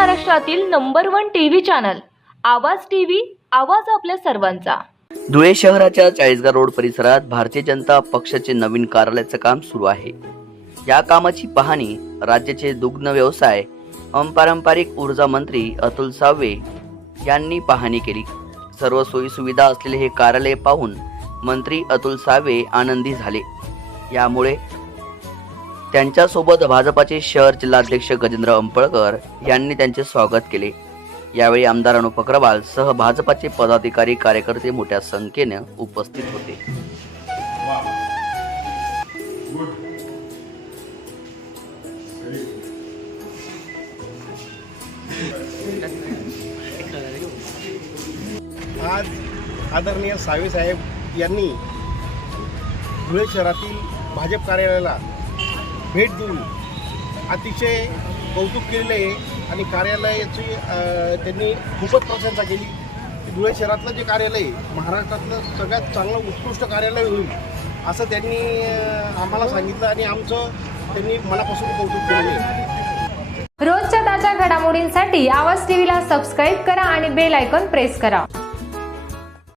महाराष्ट्रातील number one TV channel Awaaz TV Awaaz आपल्या सर्वांचा. धुळे शहराच्या चाळीसगाव रोड परिसरात भारतीय जनता पक्षाचे नवीन कार्यालयाचं काम सुरू आहे. या कामाची पाहणी राज्याचे दुग्ध व्यवसाय अपारंपरिक ऊर्जा मंत्री अतुल सावे यांनी पाहणी केली. सर्व सोयी सुविधा असलेले हे कार्यालय पाहून मंत्री अतुल सावे आनंदी झाले. यामुळे त्यांच्यासोबत भाजपाचे शहर जिल्हाध्यक्ष गजेंद्र अंपळकर यांनी त्यांचे स्वागत केले. यावेळी आमदार अनुप अग्रवाल सह भाजपाचे पदाधिकारी कार्यकर्ते मोठ्या संख्येने उपस्थित होते. आज आदरणीय सावे साहेब यांनी धुळे शहरातील भाजप कार्यालयाला भेट देऊन अतिशय कौतुक केलेलं आहे आणि कार्यालयाची त्यांनी खूपच प्रशंसा केली. की धुळे शहरातलं जे कार्यालय महाराष्ट्रातलं सगळ्यात चांगलं उत्कृष्ट कार्यालय होईल असं त्यांनी आम्हाला सांगितलं आणि आमचं त्यांनी मनापासून कौतुक केलेलं आहे. रोजच्या ताज्या घडामोडींसाठी आवाज टीव्हीला सबस्क्राईब करा आणि बेल आयकॉन प्रेस करा.